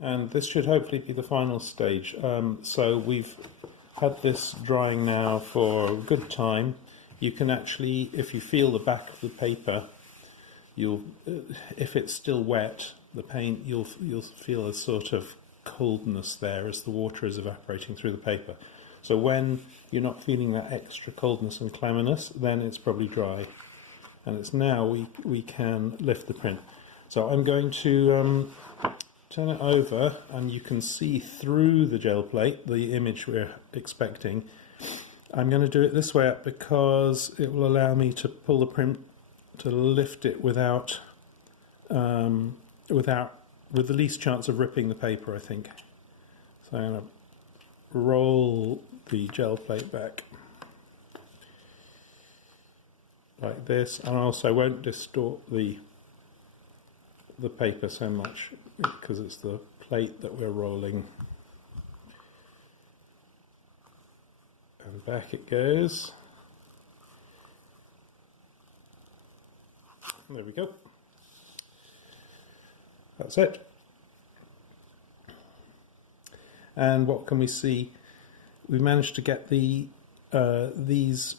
And this should hopefully be the final stage. So we've had this drying now for a good time. You can actually, if you feel the back of the paper, if it's still wet, the paint, you'll feel a sort of coldness there as the water is evaporating through the paper. So when you're not feeling that extra coldness and clamminess, then it's probably dry. And it's now we can lift the print. So I'm going to turn it over, and you can see through the gel plate the image we're expecting. I'm going to do it this way up because it will allow me to pull the print, to lift it with the least chance of ripping the paper, I think. So I'm going to roll the gel plate back like this, and also I won't distort the paper so much because it's the plate that we're rolling. And back it goes. There we go. That's it. And what can we see? We managed to get these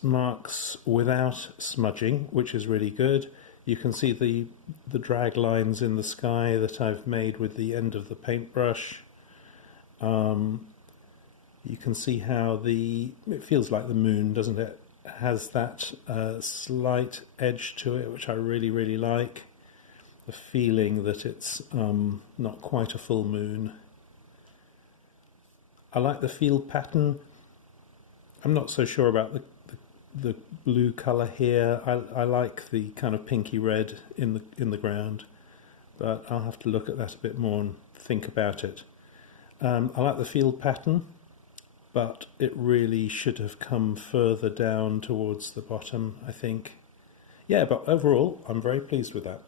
marks without smudging, which is really good. You can see the drag lines in the sky that I've made with the end of the paintbrush. You can see how it feels like the moon, doesn't it? It has that slight edge to it, which I really, really like. The feeling that it's not quite a full moon. I like the field pattern. I'm not so sure about the blue colour here. I like the kind of pinky red in the ground, but I'll have to look at that a bit more and think about it. I like the field pattern, but it really should have come further down towards the bottom, I think. Yeah, but overall, I'm very pleased with that.